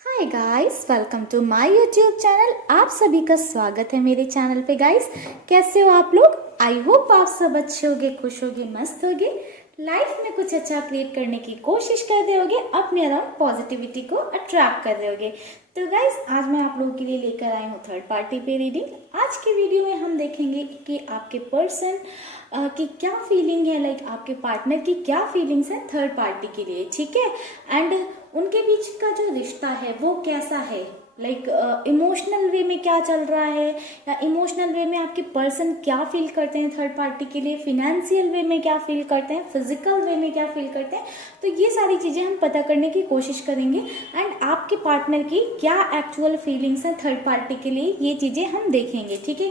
Hi guys, welcome to my YouTube channel. आप सभी का स्वागत है मेरे चैनल पे। गाइस, कैसे हो आप लोग? आई होप आप सब अच्छे होगे, खुश होगे, मस्त होगे, लाइफ में कुछ अच्छा क्रिएट करने की कोशिश कर रहे होगे, अपने अराउंड पॉजिटिविटी को अट्रैक्ट कर रहे होगे। तो गाइस, आज मैं आप लोगों के लिए लेकर आई हूँ थर्ड पार्टी पे रीडिंग। आज के वीडियो में हम देखेंगे कि आपके पर्सन की क्या फीलिंग है, लाइक आपके पार्टनर की क्या फीलिंग्स है थर्ड पार्टी के लिए, ठीक है। एंड उनके बीच का जो रिश्ता है वो कैसा है, लाइक इमोशनल वे में क्या चल रहा है, या इमोशनल वे में आपके पर्सन क्या फील करते हैं थर्ड पार्टी के लिए, फिनेंशियल वे में क्या फील करते हैं, फिजिकल वे में क्या फील करते हैं। तो ये सारी चीज़ें हम पता करने की कोशिश करेंगे। एंड आपके पार्टनर की क्या एक्चुअल फीलिंग्स हैं थर्ड पार्टी के लिए, ये चीज़ें हम देखेंगे, ठीक है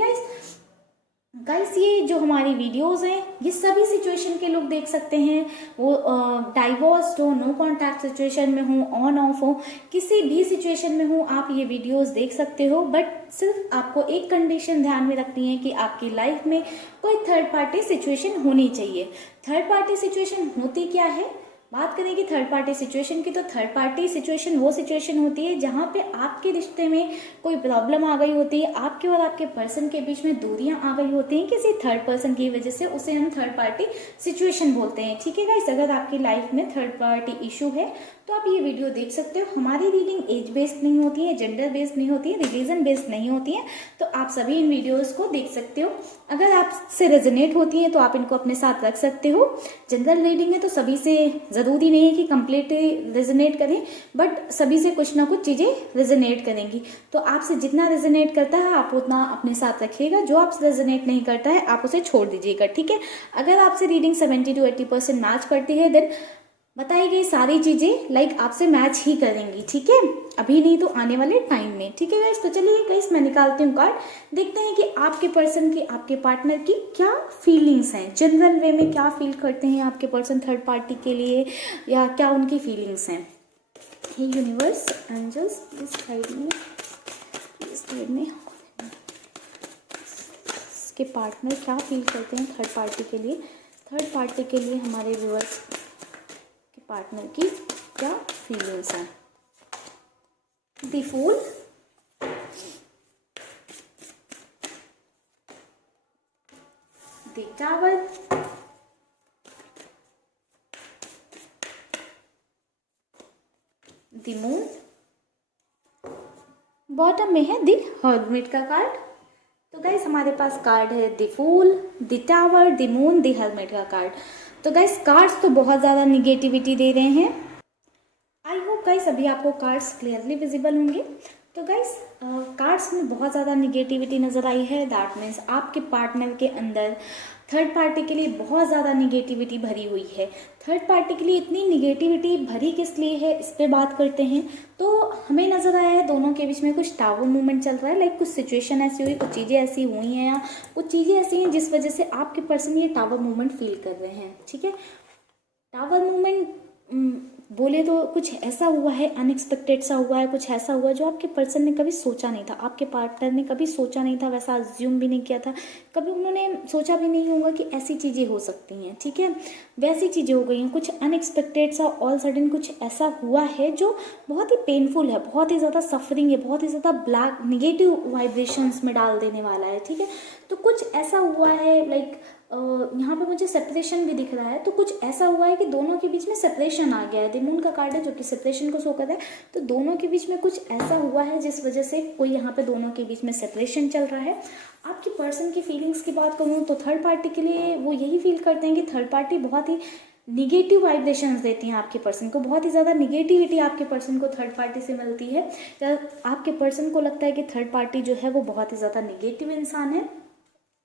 गाइस। ये जो हमारी वीडियोस हैं ये सभी सिचुएशन के लोग देख सकते हैं, वो डाइवोर्स्ड हो, नो कॉन्टैक्ट सिचुएशन में हो, ऑन ऑफ हो, किसी भी सिचुएशन में हो, आप ये वीडियोस देख सकते हो। बट सिर्फ आपको एक कंडीशन ध्यान में रखनी है कि आपकी लाइफ में कोई थर्ड पार्टी सिचुएशन होनी चाहिए। थर्ड पार्टी सिचुएशन होती क्या है, बात करेंगे थर्ड पार्टी सिचुएशन की। तो थर्ड पार्टी सिचुएशन वो सिचुएशन होती है जहाँ पे आपके रिश्ते में कोई प्रॉब्लम आ गई होती है, आपके और आपके पर्सन के बीच में दूरियां आ गई होती हैं किसी थर्ड पर्सन की वजह से, उसे हम थर्ड पार्टी सिचुएशन बोलते हैं, ठीक है गाइस। अगर आपकी लाइफ में थर्ड पार्टी इशू है तो आप ये वीडियो देख सकते हो। हमारी रीडिंग एज बेस्ड नहीं होती है, जेंडर बेस्ड नहीं होती है, रिलीजन बेस्ड नहीं होती है, तो आप सभी इन वीडियोस को देख सकते हो। अगर आपसे रेजोनेट होती है तो आप इनको अपने साथ रख सकते हो। जनरल रीडिंग है तो सभी से ज़रूरी नहीं है कि कंप्लीटली रेजोनेट करें, बट सभी से कुछ ना कुछ चीज़ें रेजोनेट करेंगी। तो आपसे जितना रेजोनेट करता है आप उतना अपने साथ रखिएगा, जो आपसे रेजोनेट नहीं करता है आप उसे छोड़ दीजिएगा, ठीक है। अगर आपसे रीडिंग 70 to 80% मैच करती है देन बताई गई सारी चीज़ें लाइक आपसे मैच ही करेंगी, ठीक है। अभी नहीं तो आने वाले टाइम में, ठीक है गाइस। तो चलिए गाइस, मैं निकालती हूँ कार्ड, देखते हैं कि आपके पर्सन की, आपके पार्टनर की क्या फीलिंग्स हैं, जनरल वे में क्या फील करते हैं आपके पर्सन थर्ड पार्टी के लिए, या क्या उनकी फीलिंग्स हैं। Hey universe, angels please guide me, please guide me. इसके पार्टनर क्या फील करते हैं थर्ड पार्टी के लिए, थर्ड पार्टी के लिए हमारे व्यूअर्स पार्टनर की क्या फीलिंग्स हैं। The fool, the tower, the moon, bottom में है द हर्मिट का कार्ड। तो गाइस, हमारे पास कार्ड है the fool, the tower, the moon, the hermit का कार्ड। तो गाइस, कार्ड्स तो बहुत ज़्यादा निगेटिविटी दे रहे हैं। आई होप गाइस अभी आपको कार्ड्स क्लियरली विजिबल होंगे। तो गाइस, कार्ड्स में बहुत ज़्यादा निगेटिविटी नज़र आई है। दैट मीन्स आपके पार्टनर के अंदर थर्ड पार्टी के लिए बहुत ज़्यादा निगेटिविटी भरी हुई है। थर्ड पार्टी के लिए इतनी निगेटिविटी भरी किस लिए है, इस पर बात करते हैं। तो हमें नज़र आया है दोनों के बीच में कुछ टावर मूवमेंट चल रहा है, लाइक कुछ सिचुएशन ऐसी हुई, कुछ चीज़ें ऐसी हुई हैं, या कुछ चीज़ें ऐसी हैं जिस वजह से आपके पर्सन ये टावर मूवमेंट फील कर रहे हैं, ठीक है। टावर मूवमेंट बोले तो कुछ ऐसा हुआ है, अनएक्सपेक्टेड सा हुआ है, कुछ ऐसा हुआ जो आपके पर्सन ने कभी सोचा नहीं था, आपके पार्टनर ने कभी सोचा नहीं था, वैसा अज्यूम भी नहीं किया था, कभी उन्होंने सोचा भी नहीं होगा कि ऐसी चीज़ें हो सकती हैं, ठीक है। वैसी चीज़ें हो गई हैं, कुछ अनएक्सपेक्टेड सा, ऑल सडन कुछ ऐसा हुआ है जो बहुत ही पेनफुल है, बहुत ही ज़्यादा सफरिंग है, बहुत ही ज़्यादा ब्लैक निगेटिव वाइब्रेशंस में डाल देने वाला है, ठीक है। तो कुछ ऐसा हुआ है, लाइक यहाँ पे मुझे सेपरेशन भी दिख रहा है। तो कुछ ऐसा हुआ है कि दोनों के बीच में सेपरेशन आ गया है। द मून का कार्ड है जो कि सेपरेशन को शो कर रहा है। तो दोनों के बीच में कुछ ऐसा हुआ है जिस वजह से कोई यहाँ पे दोनों के बीच में सेपरेशन चल रहा है। आपकी पर्सन की फीलिंग्स की बात करूँ तो थर्ड पार्टी के लिए वो यही फील करते हैं कि थर्ड पार्टी बहुत ही निगेटिव वाइब्रेशंस देती हैं आपके पर्सन को, बहुत ही ज़्यादा निगेटिविटी आपके पर्सन को थर्ड पार्टी से मिलती है, या आपके पर्सन को लगता है कि थर्ड पार्टी जो है वो बहुत ही ज़्यादा निगेटिव इंसान है।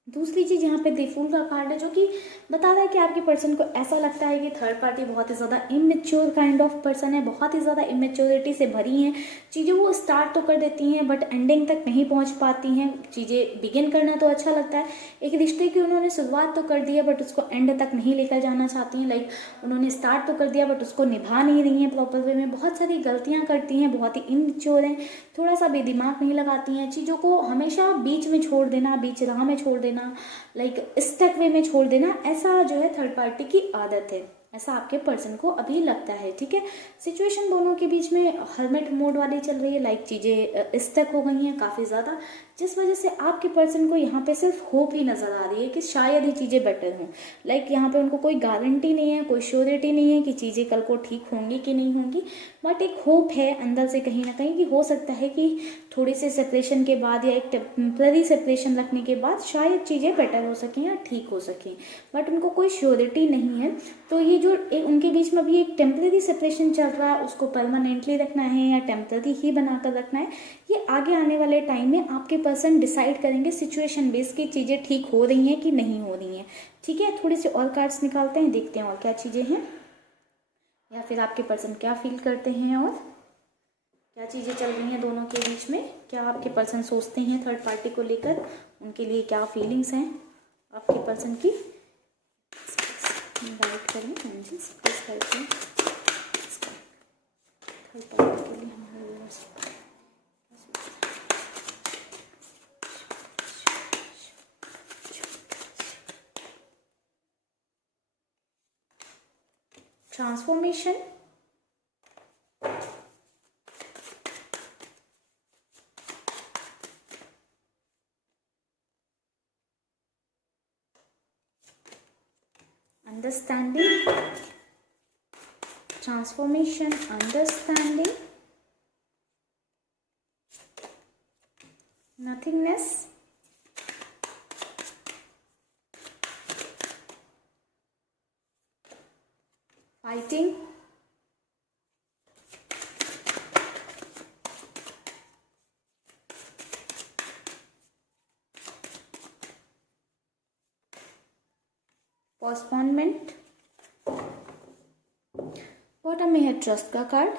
दूसरी चीज़ यहाँ पे द फूल का कार्ड है जो कि बता रहा है कि आपके पर्सन को ऐसा लगता है कि थर्ड पार्टी बहुत ही ज़्यादा इमेच्योर काइंड ऑफ पर्सन है, बहुत ही ज़्यादा इमेच्योरिटी से भरी हैं चीज़ें। वो स्टार्ट तो कर देती हैं बट एंडिंग तक नहीं पहुँच पाती हैं। चीज़ें बिगिन करना तो अच्छा लगता है, एक रिश्ते की उन्होंने शुरुआत तो कर दी है बट उसको एंड तक नहीं लेकर जाना चाहती हैं। लाइक उन्होंने स्टार्ट तो कर दिया बट उसको निभा नहीं रही हैं प्रॉपर वे में, बहुत सारी गलतियाँ करती हैं, बहुत ही इमेच्योर हैं, थोड़ा सा भी दिमाग नहीं लगाती हैं, चीज़ों को हमेशा बीच में छोड़ देना, बीच राह में छोड़ देना, लाइक स्टक वे में छोड़ देना, ऐसा जो है थर्ड पार्टी की आदत है। ऐसा आपके पर्सन को अभी लगता है। ठीक है, सिचुएशन दोनों के बीच में हर्मिट मोड वाली चल रही है, लाइक चीज़ें स्टक हो गई हैं काफ़ी ज़्यादा, जिस वजह से आपके पर्सन को यहाँ पे सिर्फ होप ही नज़र आ रही है कि शायद ही चीज़ें बेटर हों। लाइक यहाँ पे उनको कोई गारंटी नहीं है, कोई श्योरिटी नहीं है कि चीज़ें कल को ठीक होंगी कि नहीं होंगी, बट एक होप है अंदर से कहीं ना कहीं कि हो सकता है कि थोड़ी सी सेपरेशन के बाद या एक टेम्पररी सेपरेशन रखने के बाद शायद चीज़ें बेटर हो सकें या ठीक हो सकें, बट उनको कोई श्योरिटी नहीं है। तो ये जो उनके बीच में अभी एक टेम्पररी सेपरेशन चल रहा है, उसको परमानेंटली रखना है या टेम्पररी ही बनाकर रखना है, ये आगे आने वाले टाइम में आपके पर्सन डिसाइड करेंगे सिचुएशन बेस की चीज़ें ठीक हो रही हैं कि नहीं हो रही हैं। ठीक है, थोड़ी सी और कार्ड्स निकालते हैं, देखते हैं और क्या चीज़ें हैं, या फिर आपके पर्सन क्या फील करते हैं और क्या चीज़ें चल रही हैं दोनों के बीच में, क्या आपके पर्सन सोचते हैं थर्ड पार्टी को लेकर, उनके लिए क्या फीलिंग्स हैं आपके पर्सन की। गाइड करें एंजल्स, प्लीज करते हैं थर्ड पार्टी के लिए हमारे viewers. Transformation, understanding, transformation, understanding, nothingness, fighting, postponement, bottom में है ट्रस्ट का कार्ड।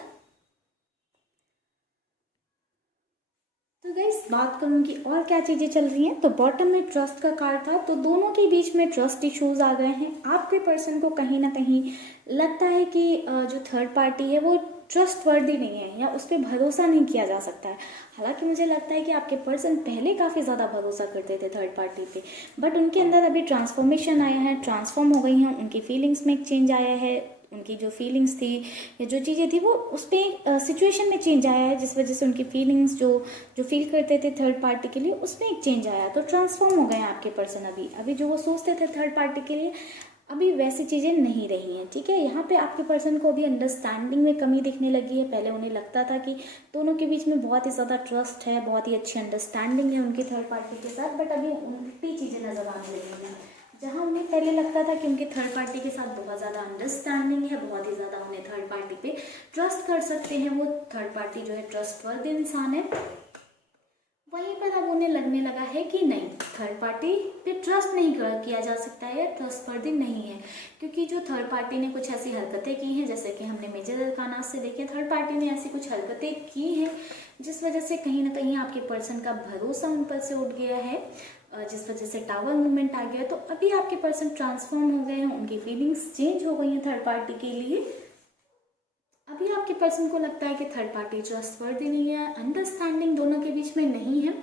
तो गाइस बात करूँ कि और क्या चीज़ें चल रही हैं, तो बॉटम में ट्रस्ट का कार्ड था, तो दोनों के बीच में ट्रस्ट इश्यूज आ गए हैं। आपके पर्सन को कहीं ना कहीं लगता है कि जो थर्ड पार्टी है वो ट्रस्ट वर्दी नहीं है या उस पर भरोसा नहीं किया जा सकता है। हालांकि मुझे लगता है कि आपके पर्सन पहले काफ़ी ज़्यादा भरोसा करते थे थर्ड पार्टी पे, बट उनके अंदर अभी ट्रांसफॉर्मेशन आया है, ट्रांसफॉर्म हो गई हैं, उनकी फीलिंग्स में एक चेंज आया है, उनकी जो फीलिंग्स थी या जो चीज़ें थी वो उस पर सिचुएशन में चेंज आया है, जिस वजह से उनकी फीलिंग्स जो फील करते थे थर्ड पार्टी के लिए उसमें एक चेंज आया, तो ट्रांसफॉर्म हो गए हैं आपके पर्सन। अभी जो वो सोचते थे थर्ड पार्टी के लिए अभी वैसी चीज़ें नहीं रही हैं। ठीक है, यहाँ पे आपके पर्सन को अभी अंडरस्टैंडिंग में कमी दिखने लगी है। पहले उन्हें लगता था कि दोनों के बीच में बहुत ही ज़्यादा ट्रस्ट है, बहुत ही अच्छी अंडरस्टैंडिंग है उनकी थर्ड पार्टी के साथ, बट अभी उल्टी चीज़ें नज़र आने लगी हैं। जहाँ उन्हें पहले लगता था कि उनके थर्ड पार्टी के साथ बहुत ज़्यादा अंडरस्टैंडिंग है, बहुत ही ज़्यादा उन्हें थर्ड पार्टी पे ट्रस्ट कर सकते हैं, वो थर्ड पार्टी जो है ट्रस्टवर्दी इंसान है, वहीं पर अब उन्हें लगने लगा है कि नहीं, थर्ड पार्टी पे ट्रस्ट नहीं किया जा सकता है या ट्रस्टवर्दी नहीं है, क्योंकि जो थर्ड पार्टी ने कुछ ऐसी हरकतें की हैं, जैसे कि हमने मेजर अरकाना से देखे थर्ड पार्टी ने ऐसी कुछ हरकतें की हैं जिस वजह से कहीं ना कहीं आपके पर्सन का भरोसा उन पर से उठ गया है, जिस वजह से टावर मूवमेंट आ गया। तो अभी आपके पर्सन ट्रांसफॉर्म हो गए हैं, उनकी फीलिंग्स चेंज हो गई हैं थर्ड पार्टी के लिए। अभी आपके पर्सन को लगता है कि थर्ड पार्टी ट्रस्टवर्दी नहीं है, अंडरस्टैंडिंग दोनों के बीच में नहीं है,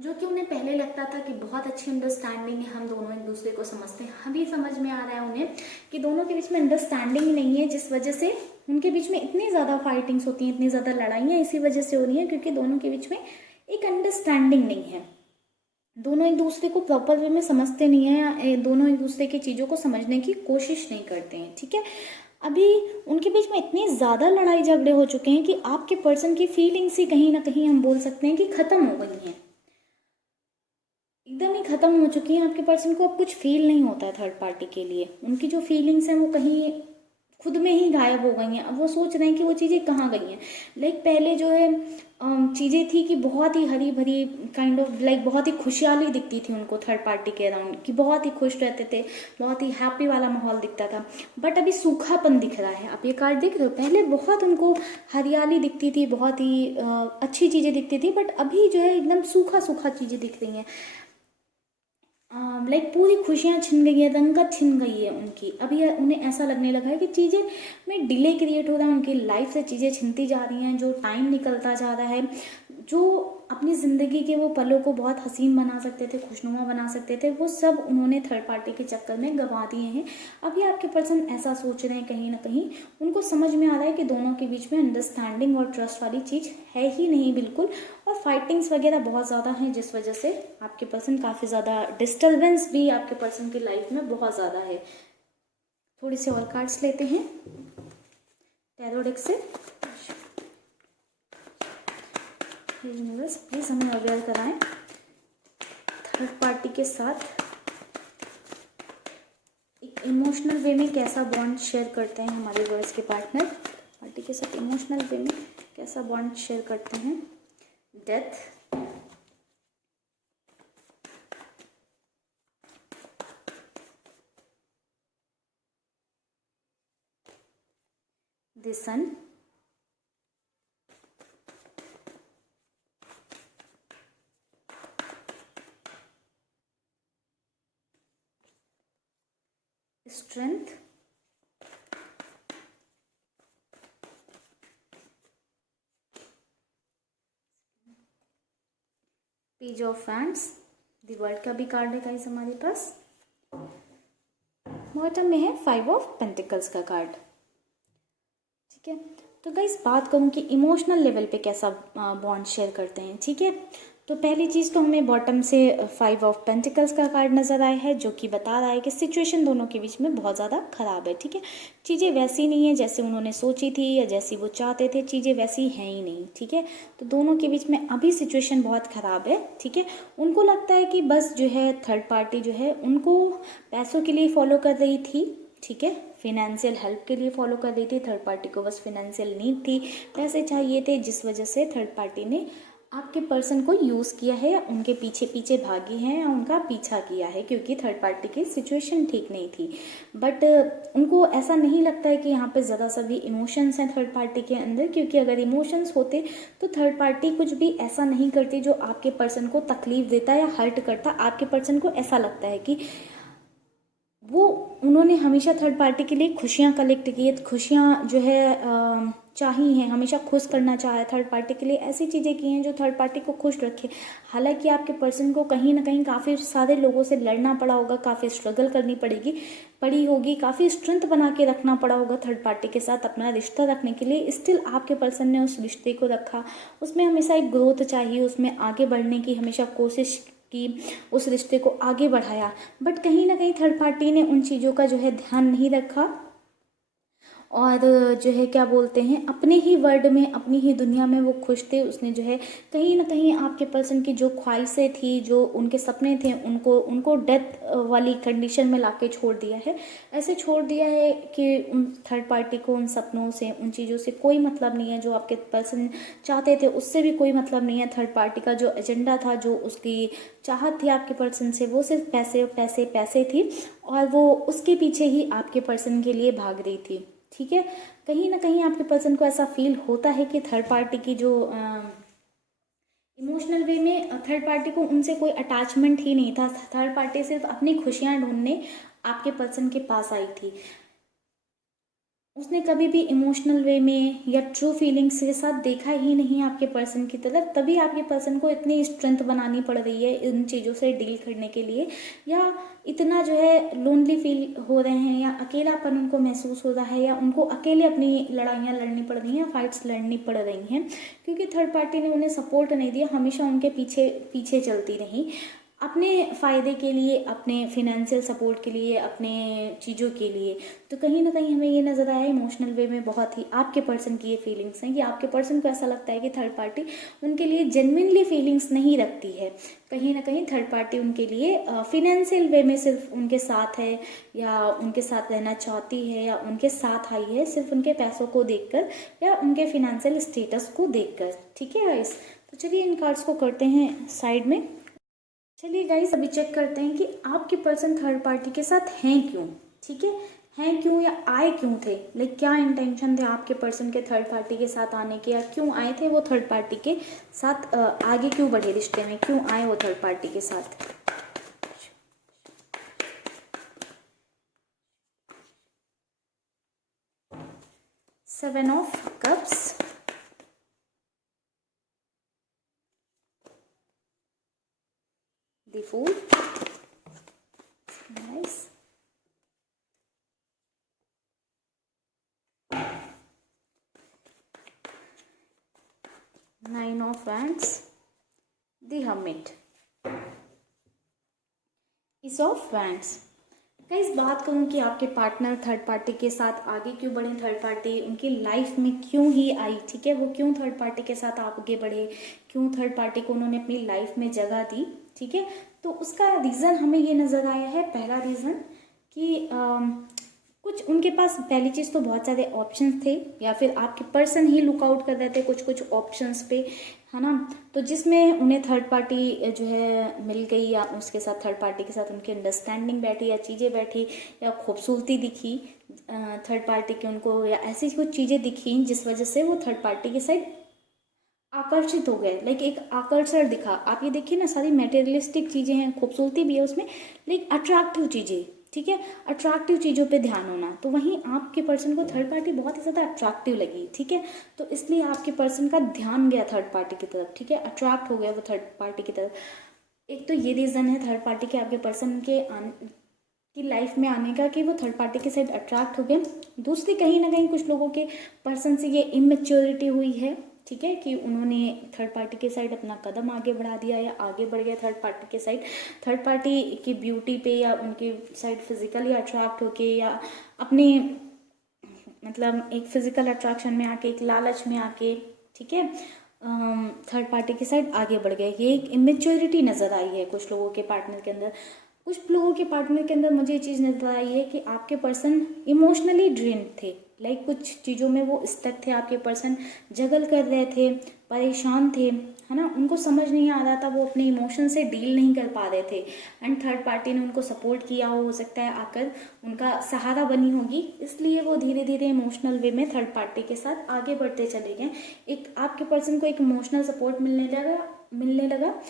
जो कि उन्हें पहले लगता था कि बहुत अच्छी अंडरस्टैंडिंग है, हम दोनों एक दूसरे को समझते हैं। अभी समझ में आ रहा है उन्हें कि दोनों के बीच में अंडरस्टैंडिंग नहीं है, जिस वजह से उनके बीच में इतनी ज़्यादा फाइटिंग्स होती हैं, इतनी ज़्यादा लड़ाइयाँ इसी वजह से हो रही हैं, क्योंकि दोनों के बीच में एक अंडरस्टैंडिंग नहीं है। दोनों एक दूसरे को प्रॉपर वे में समझते नहीं हैं, दोनों एक दूसरे की चीज़ों को समझने की कोशिश नहीं करते हैं। ठीक है, अभी उनके बीच में इतनी ज़्यादा लड़ाई झगड़े हो चुके हैं कि आपके पर्सन की फीलिंग्स ही कहीं ना कहीं हम बोल सकते हैं कि ख़त्म हो गई हैं, एकदम ही ख़त्म हो चुकी हैं। आपके पर्सन को अब कुछ फील नहीं होता है थर्ड पार्टी के लिए, उनकी जो फीलिंग्स हैं वो कहीं खुद में ही गायब हो गई हैं। अब वो सोच रहे हैं कि वो चीज़ें कहाँ गई हैं। लाइक पहले जो है चीज़ें थी कि बहुत ही हरी भरी काइंड ऑफ लाइक बहुत ही खुशहाली दिखती थी उनको थर्ड पार्टी के अराउंड, कि बहुत ही खुश रहते थे, बहुत ही हैप्पी वाला माहौल दिखता था, बट अभी सूखापन दिख रहा है। आप ये कार्ड देख रहे हो, पहले बहुत उनको हरियाली दिखती थी, बहुत ही अच्छी चीज़ें दिखती थी, बट अभी जो है एकदम सूखा सूखा चीज़ें दिख रही हैं। लाइक पूरी खुशियाँ छिन गई है, रंगत छिन गई है उनकी। अभी उन्हें ऐसा लगने लगा है कि चीज़ें में डिले क्रिएट हो रहा है, उनकी लाइफ से चीज़ें छिनती जा रही हैं, जो टाइम निकलता जा रहा है, जो अपनी ज़िंदगी के वो पलों को बहुत हसीन बना सकते थे, खुशनुमा बना सकते थे, वो सब उन्होंने थर्ड पार्टी के चक्कर में गंवा दिए हैं। अभी आपके पर्सन ऐसा सोच रहे हैं, कहीं ना कहीं उनको समझ में आ रहा है कि दोनों के बीच में अंडरस्टैंडिंग और ट्रस्ट वाली चीज़ है ही नहीं बिल्कुल, और फाइटिंग्स वगैरह बहुत ज़्यादा हैं, जिस वजह से आपके पर्सन काफ़ी ज़्यादा डिस्टर्बेंस भी आपके पर्सन की लाइफ में बहुत ज़्यादा है। थोड़ी सी और कार्ड्स लेते हैं टैरो डेक से। यूनिवर्स प्लीज़ हमें अवेयर कराएं, थर्ड पार्टी के साथ एक इमोशनल वे में कैसा बॉन्ड शेयर करते हैं हमारे वर्ड्स के पार्टनर, पार्टी के साथ इमोशनल वे में कैसा बॉन्ड शेयर करते हैं। Death, the sun, strength, page of wands, the world का भी कार्ड है गाइस हमारे पास। बॉटम में है 5 ऑफ पेंटिकल्स का कार्ड। ठीक है, तो गाइस बात करूँ कि इमोशनल लेवल पे कैसा बॉन्ड शेयर करते हैं। ठीक है, तो पहली चीज़ तो हमें बॉटम से 5 ऑफ पेंटिकल्स का कार्ड नज़र आया है, जो कि बता रहा है कि सिचुएशन दोनों के बीच में बहुत ज़्यादा ख़राब है। ठीक है, चीज़ें वैसी नहीं है जैसे उन्होंने सोची थी या जैसी वो चाहते थे, चीज़ें वैसी हैं ही नहीं। ठीक है, तो दोनों के बीच में अभी सिचुएशन बहुत ख़राब है। ठीक है, उनको लगता है कि बस जो है थर्ड पार्टी जो है उनको पैसों के लिए फॉलो कर रही थी। ठीक है, फिनेंशियल हेल्प के लिए फॉलो कर रही थी, थर्ड पार्टी को बस फिनेंशियल नीड थी, पैसे चाहिए थे, जिस वजह से थर्ड पार्टी ने आपके पर्सन को यूज़ किया है, उनके पीछे पीछे भागी हैं या उनका पीछा किया है, क्योंकि थर्ड पार्टी की सिचुएशन ठीक नहीं थी। बट उनको ऐसा नहीं लगता है कि यहाँ पे ज़्यादा सा भी इमोशंस हैं थर्ड पार्टी के अंदर, क्योंकि अगर इमोशंस होते तो थर्ड पार्टी कुछ भी ऐसा नहीं करती जो आपके पर्सन को तकलीफ देता या हर्ट करता। आपके पर्सन को ऐसा लगता है कि वो उन्होंने हमेशा थर्ड पार्टी के लिए खुशियाँ कलेक्ट की है, खुशियाँ जो है चाही हैं, हमेशा खुश करना चाहा है थर्ड पार्टी के लिए, ऐसी चीज़ें की हैं जो थर्ड पार्टी को खुश रखे। हालांकि आपके पर्सन को कहीं ना कहीं काफ़ी सारे लोगों से लड़ना पड़ा होगा, काफ़ी स्ट्रगल करनी पड़ी होगी, काफ़ी स्ट्रेंथ बना के रखना पड़ा होगा थर्ड पार्टी के साथ अपना रिश्ता रखने के लिए। स्टिल आपके पर्सन ने उस रिश्ते को रखा, उसमें हमेशा एक ग्रोथ चाहिए, उसमें आगे बढ़ने की हमेशा कोशिश की, उस रिश्ते को आगे बढ़ाया। बट कहीं ना कहीं थर्ड पार्टी ने उन चीज़ों का जो है ध्यान नहीं रखा, और जो है क्या बोलते हैं, अपने ही वर्ल्ड में, अपनी ही दुनिया में वो खुश थे। उसने जो है कहीं ना कहीं आपके पर्सन की जो ख्वाहिशें थी, जो उनके सपने थे, उनको डेथ वाली कंडीशन में लाके छोड़ दिया है। ऐसे छोड़ दिया है कि उन थर्ड पार्टी को उन सपनों से, उन चीज़ों से कोई मतलब नहीं है। जो आपके पर्सन चाहते थे उससे भी कोई मतलब नहीं है। थर्ड पार्टी का जो एजेंडा था, जो उसकी चाहत थी आपके पर्सन से, वो सिर्फ पैसे पैसे पैसे थी, और वो उसके पीछे ही आपके पर्सन के लिए भाग रही थी। ठीक है, कहीं ना कहीं आपके पर्सन को ऐसा फील होता है कि थर्ड पार्टी की जो इमोशनल वे में थर्ड पार्टी को उनसे कोई अटैचमेंट ही नहीं था। थर्ड पार्टी सिर्फ अपनी खुशियां ढूंढने आपके पर्सन के पास आई थी। उसने कभी भी इमोशनल वे में या ट्रू फीलिंग्स के साथ देखा ही नहीं आपके पर्सन की तरफ। तभी आपके पर्सन को इतनी स्ट्रेंथ बनानी पड़ रही है इन चीज़ों से डील करने के लिए, या इतना जो है लोनली फील हो रहे हैं, या अकेलापन उनको महसूस हो रहा है, या उनको अकेले अपनी लड़ाइयाँ लड़नी पड़ रही हैं, फाइट्स लड़नी पड़ रही हैं, क्योंकि थर्ड पार्टी ने उन्हें सपोर्ट नहीं दिया, हमेशा उनके पीछे पीछे चलती रही, अपने फ़ायदे के लिए, अपने फिनेंशियल सपोर्ट के लिए, अपने चीज़ों के लिए। तो कहीं ना कहीं हमें ये नज़र आया इमोशनल वे में बहुत ही आपके पर्सन की ये फीलिंग्स हैं कि आपके पर्सन को ऐसा लगता है कि थर्ड पार्टी उनके लिए जेन्युइनली फीलिंग्स नहीं रखती है। कहीं ना कहीं थर्ड पार्टी उनके लिए फिनेंशियल वे में सिर्फ उनके साथ है, या उनके साथ रहना चाहती है, या उनके साथ आई है सिर्फ उनके पैसों को देखकर या उनके फिनेंशियल स्टेटस को देखकर। ठीक है गाइस, तो चलिए इन कार्ड्स को करते हैं साइड में। चलिए गाइस, अभी चेक करते हैं कि आपके पर्सन थर्ड पार्टी के साथ हैं क्यों। ठीक है, हैं क्यों या आए क्यों थे, लाइक क्या इंटेंशन थे आपके पर्सन के थर्ड पार्टी के साथ आने के, या क्यों आए थे वो थर्ड पार्टी के साथ, आगे क्यों बढ़े रिश्ते में, क्यों आए वो थर्ड पार्टी के साथ। Seven of cups, the Fool. Nice. 9 of Wands, the Hermit, Ace of Wands. Guys बात करूँ कि आपके पार्टनर थर्ड पार्टी के साथ आगे क्यों बढ़े, थर्ड पार्टी उनकी लाइफ में क्यों ही आई, ठीक है, वो क्यों थर्ड पार्टी के साथ आगे बढ़े, क्यों थर्ड पार्टी को उन्होंने अपनी लाइफ में जगह दी, ठीक है। तो उसका रीज़न हमें ये नज़र आया है। पहला रीज़न कि कुछ उनके पास पहली चीज़ तो बहुत सारे ऑप्शंस थे, या फिर आपके पर्सन ही लुक आउट कर रहे थे कुछ कुछ ऑप्शंस पे, है ना। तो जिसमें उन्हें थर्ड पार्टी जो है मिल गई, या उसके साथ थर्ड पार्टी के साथ उनकी अंडरस्टैंडिंग बैठी, या चीज़ें बैठी, या खूबसूरती दिखी थर्ड पार्टी के उनको, या ऐसी कुछ चीज़ें दिखी जिस वजह से वो थर्ड पार्टी की साइड आकर्षित हो गए। लाइक एक आकर्षण दिखा। आप ये देखिए ना, सारी मटेरियलिस्टिक चीज़ें हैं, खूबसूरती भी है उसमें, लाइक अट्रैक्टिव चीज़ें, ठीक है, अट्रैक्टिव चीज़ों पे ध्यान होना। तो वहीं आपके पर्सन को थर्ड पार्टी बहुत ही ज़्यादा अट्रैक्टिव लगी, ठीक है। तो इसलिए आपके पर्सन का ध्यान गया थर्ड पार्टी की तरफ, ठीक है, अट्रैक्ट हो गया वो थर्ड पार्टी की तरफ। एक तो ये रीज़न है थर्ड पार्टी के आपके पर्सन के की लाइफ में आने का, कि वो थर्ड पार्टी के साइड अट्रैक्ट हो गए। दूसरी कहीं ना कहीं कुछ लोगों के पर्सन से ये इमेच्योरिटी हुई है, ठीक है, कि उन्होंने थर्ड पार्टी के साइड अपना कदम आगे बढ़ा दिया, या आगे बढ़ गया थर्ड पार्टी के साइड, थर्ड पार्टी की ब्यूटी पे, या उनके साइड फिजिकली अट्रैक्ट होके, या अपने मतलब एक फिजिकल अट्रैक्शन में आके, एक लालच में आके, ठीक है, थर्ड पार्टी के साइड आगे बढ़ गए। ये एक इमेच्योरिटी नज़र आई है कुछ लोगों के पार्टनर के अंदर। कुछ लोगों के पार्टनर के अंदर मुझे ये चीज़ नजर आई है कि आपके पर्सन इमोशनली ड्रेन थे। लाइक कुछ चीज़ों में वो स्टक थे, आपके पर्सन जगल कर रहे थे, परेशान थे, है ना, उनको समझ नहीं आ रहा था, वो अपने इमोशन से डील नहीं कर पा रहे थे। एंड थर्ड पार्टी ने उनको सपोर्ट किया, हो सकता है आकर उनका सहारा बनी होगी, इसलिए वो धीरे धीरे इमोशनल वे में थर्ड पार्टी के साथ आगे बढ़ते चले गए। एक आपके पर्सन को एक इमोशनल सपोर्ट मिलने लगा।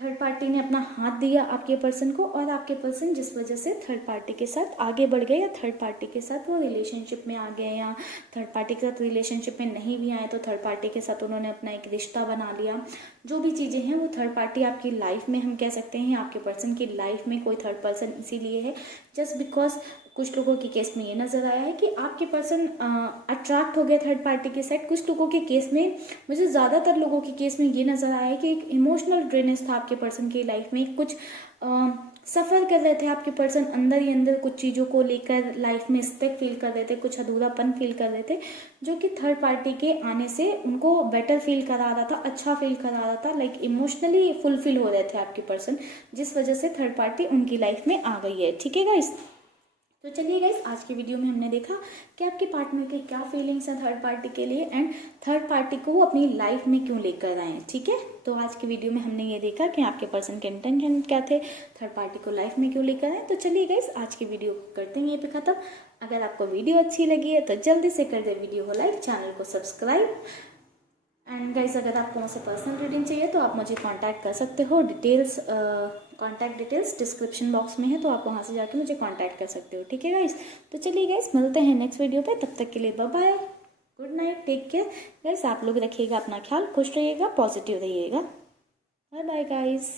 थर्ड पार्टी ने अपना हाथ दिया आपके पर्सन को, और आपके पर्सन जिस वजह से थर्ड पार्टी के साथ आगे बढ़ गए, या थर्ड पार्टी के साथ वो रिलेशनशिप में आ गए, या थर्ड पार्टी के साथ रिलेशनशिप में नहीं भी आए तो थर्ड पार्टी के साथ उन्होंने अपना एक रिश्ता बना लिया। जो भी चीज़ें हैं वो थर्ड पार्टी आपकी लाइफ में, हम कह सकते हैं आपके पर्सन की लाइफ में कोई थर्ड पर्सन इसीलिए है जस्ट बिकॉज कुछ लोगों के केस में ये नज़र आया है कि आपके पर्सन अट्रैक्ट हो गए थर्ड पार्टी के साइड। कुछ लोगों के केस में, मुझे ज़्यादातर लोगों के केस में ये नज़र आया है कि एक इमोशनल ड्रेनेज था आपके पर्सन की लाइफ में। कुछ सफ़र कर रहे थे आपके पर्सन अंदर ही अंदर, कुछ चीज़ों को लेकर लाइफ में स्टक फील कर रहे थे, कुछ अधूरापन फील कर रहे थे, जो कि थर्ड पार्टी के आने से उनको बेटर फील करा रहा था, अच्छा फील करा रहा था, लाइक इमोशनली फुलफिल हो रहे थे आपके पर्सन, जिस वजह से थर्ड पार्टी उनकी लाइफ में आ गई है, ठीक है गाइस। तो चलिए गाइस, आज की वीडियो में हमने देखा कि आपके पार्टनर के क्या फीलिंग्स हैं थर्ड पार्टी के लिए, एंड थर्ड पार्टी को वो अपनी लाइफ में क्यों लेकर आए, ठीक है। तो आज की वीडियो में हमने ये देखा कि आपके पर्सन के इंटेंशन क्या थे, थर्ड पार्टी को लाइफ में क्यों लेकर आए। तो चलिए गाइस, आज की वीडियो करते हैं ये पे खत्म। अगर आपको वीडियो अच्छी लगी है तो जल्दी से कर दे वीडियो को लाइक, चैनल को सब्सक्राइब। एंड गाइस, अगर आपको मुझसे पर्सनल रीडिंग चाहिए तो आप मुझे कांटेक्ट कर सकते हो। कॉन्टैक्ट डिटेल्स डिस्क्रिप्शन बॉक्स में है, तो आप वहाँ से जाके मुझे कांटेक्ट कर सकते हो, ठीक है गाइस। तो चलिए गाइस, मिलते हैं नेक्स्ट वीडियो पे, तब तक के लिए bye bye, good night, take care guys. आप लोग रखिएगा अपना ख्याल, खुश रहिएगा, पॉजिटिव रहिएगा, बाय बाय गाइस।